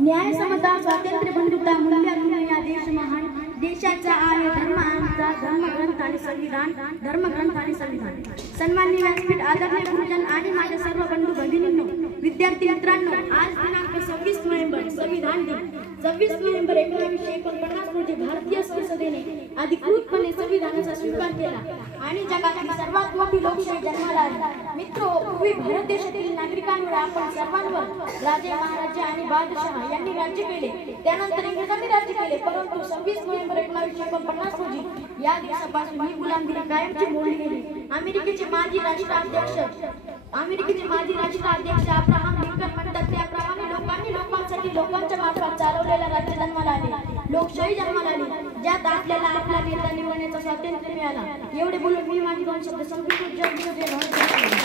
न्याय समता स्वातंत्र्य बंधुता मूल्य या देश महान देशाचा आहे धर्म आमचा धर्मग्रंथ आणि संविधान सन्माननीय व्यासपीठ आदरणीय गुरुजन आणि माझ्या सर्व बंधू भगिनींनो विद्यार्थी मित्रांनो आज दिनांक 26 नोव्हेंबर संविधान दिन 26 नोव्हेंबर 1949 रोजी भारतीय संसदेने अधिकृतपणे संविधानाचा स्वीकार केला आणि जगातील सर्वात मोठी लोकशाही जन्माला आली। मित्रो, पूर्वी भारत देशातील नागरिकांवर आपण सर्वांवर राजे महाराजे आणि बादशाह यांनी राज्य केले, त्यानंतर इंग्रजांनी राज्य केले, परंतु 26 नोव्हेंबर 1949 रोजी या दिवसापासून ही गुलामगिरी कायमची मोडली गेली। अमेरिकेचे माजी राष्ट्राध्यक्ष अब्राहम लिंकन म्हणतात त्याप्रमाणे लोकांनी लोकांसाठी लोकांच्या मार्फत चालवलेला राज्य जन्माला आले, लोकशाही जन्माला आली, ज्यात आपल्याला आपला नेता निवडण्याचा स्वातंत्र्य मिळाला। एवढे बोलून मी माझी 2 शब्द संपवितो। जय भीम, जय भारत।